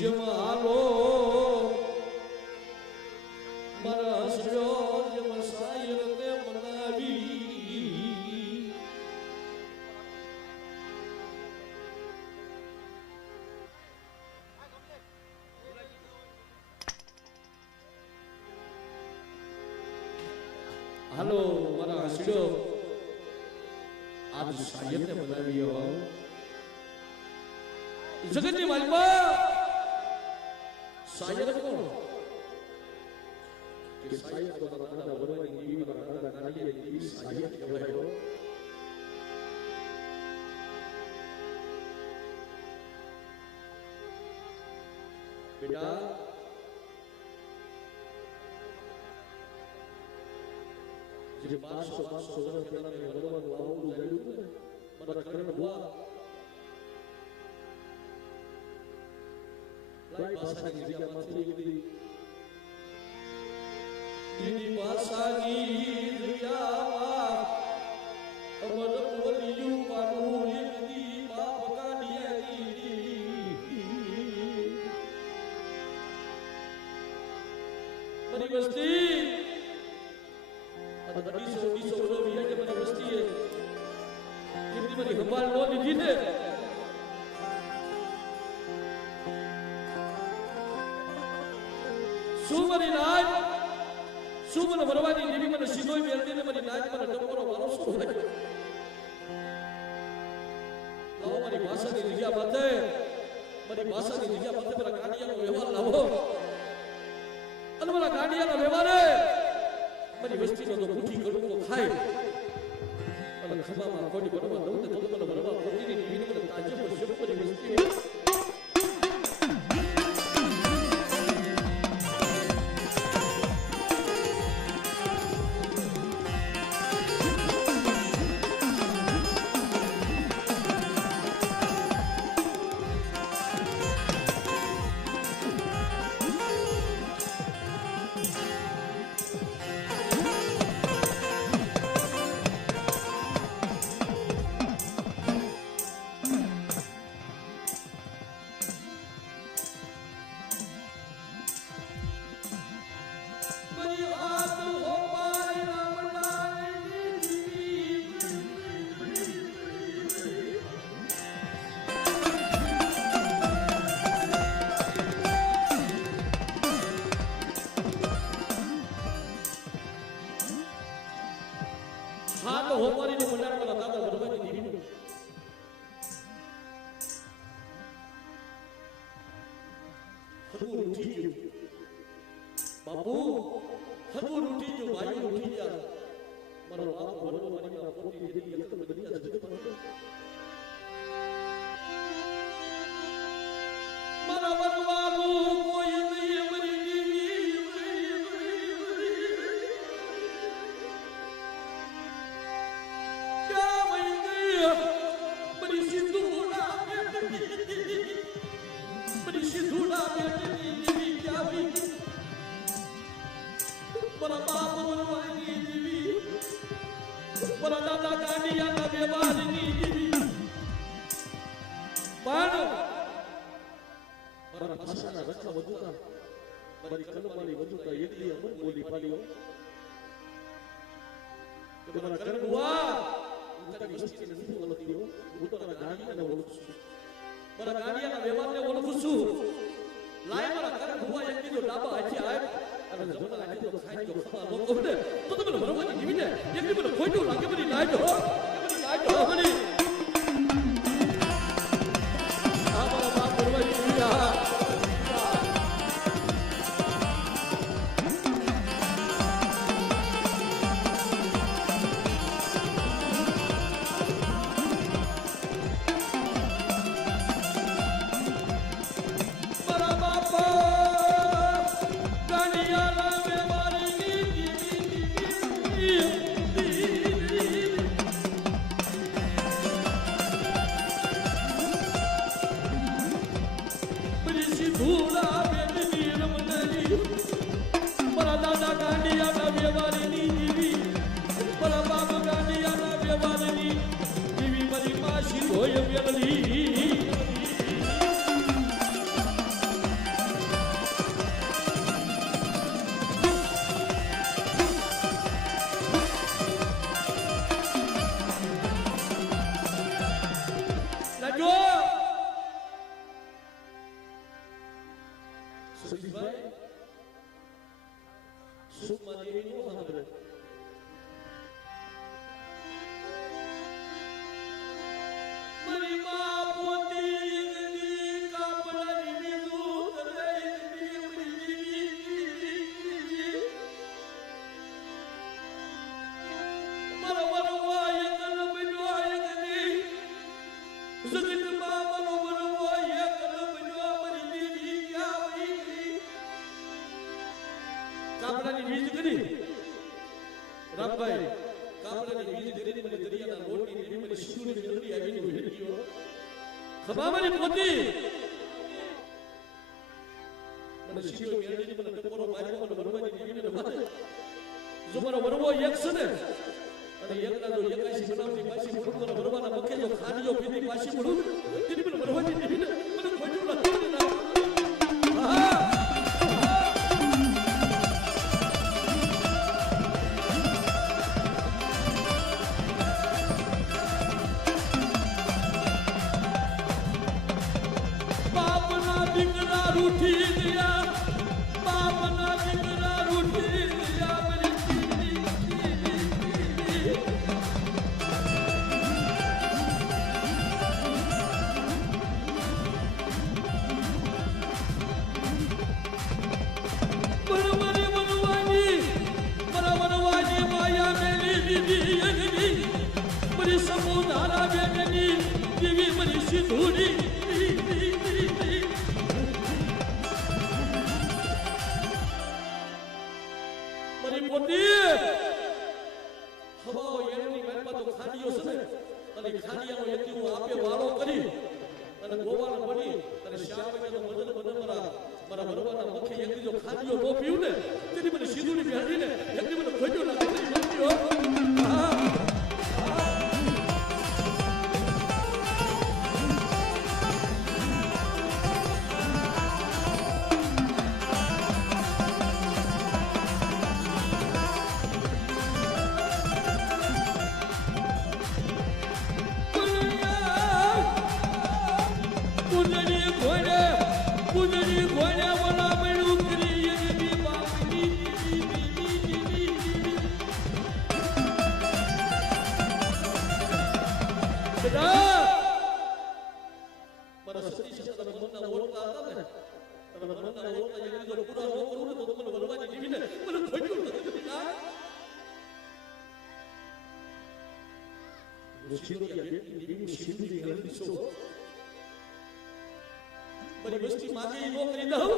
જમાલો મારા હસડ્યો જમ સાયર તે મનાવી હાલો મારા હસડ્યો આજ સાયર તે મનાવી જગતની માલિકા સાયર કોણ કે સાયર તો દાદા વરવાની દેવી મારા દાદા કાળીએ દેવી સાયર કહેવાય બેટા જે 500 વર્ષ પહેલા મેં વરવાનું આવડું જાણ્યું ને મારા કરણ બુઆ લાઈ ભાષાની જગ્યામાંથી નીકળી દીદી ભાષાની જગ્યામાં અમર બોલિયું પાડું લીધી બાપ કાઢિયાની મારી વસ્તી આ 200 નો વિયા કે મારી વસ્તીએ કેટલી મારી હંભાળ નો લીધી ને સુમરી નાજ સુમન વરવાની દેવી મને સીધોય મેળવીને મારી નાજ મને ટકોરો મારો શું લાગે લાવો મારી ભાષાની જગ્યા માથે મારી ભાષાની જગ્યા માથે મારા ગાડિયાનો વ્યવહાર લાવો અને મારા ગાડિયાનો વ્યવહારે મારી વસ્તીનો તો મુઠ્ઠી કડકો ખાય અને ખભામાં કોની બરવા દઉં તો મને બરવા પોતીની દેવીને મને તાજે પર શબ્દ મારી વસ્તી बापू हरपुर उठी जो भाई उठी जा मारो बाप भरवा मारी ना पोती देली ये तो दुनिया जगत पर मारा वरवालू कोई नहीं मरी देवी क्या वही गई बड़ी सिंधुड़ा बड़ी सिंधुड़ा देवी क्या हुई મારા બાપ વરવાની દેવી મારા દાદા કાઢિયાના વ્યવહારની દેવી પણ મારા ભાષાના રખા વધુતા મારી કલમાની વધુતા એટલી અમર બોલી પાડ્યો કે મારા કરબુઆ હું તારી વસ્તીને નથી ઓળખતી હું તો મારા ગાડિયાને ઓળખું છું મારા ગાડિયાના વ્યવહારને ઓળખું છું લાય મારા કરબુઆ એક કીધું ડાબા હાથે આવ અને જોના આજો તો ખાઈ ગયો ખબર લોકો ને તો તમે ભરવાની જીવીને એકલી મને ખોટું લાગે બની નાજો બની આ મારા બાપ ભરવાની જીવી આ રામભાઈ કાપડાની બીજ દેરી મને દરિયાના લોટની દેરી મને શિશુની જલ્દી આવીને ઉભી ગયો ખબાવાની પોતી મને શિશુ મેળવીને મને ટકોરો માર્યો મને વરવાની દેવીને મારે જો મારો વરવો એક છે ને અને એકના જો 81 બનાવની પાછી મુડું મને વરવાના મકે જો ખાડીઓ પીધી પાછી મુડું તેની મને વરવાની દેવીને મને ખોટું લાગ્યું ના રૂઠી ગયા બાપના દીકરા રૂઠી ગયા વનવાની માયા મેલી દીધી મારી સમુદારા બેની દેવી મારી સિંધુરી પોતી હવાઓ એની મેલમાં તો ખાડીઓ છે ને અને ખાડીયાનો એથી હું આપે વાળો કરી અને ગોવાના બની અને શ્યામ વાગ્યાનો મદદ મારા વરવાના મખે એકથી જો ખાડીઓ નો પીવું ને તેની મને સીધુની બેઠીને એકથી મને ખોજો લાગી બધી વસ્તી માગે નો કરી દઉં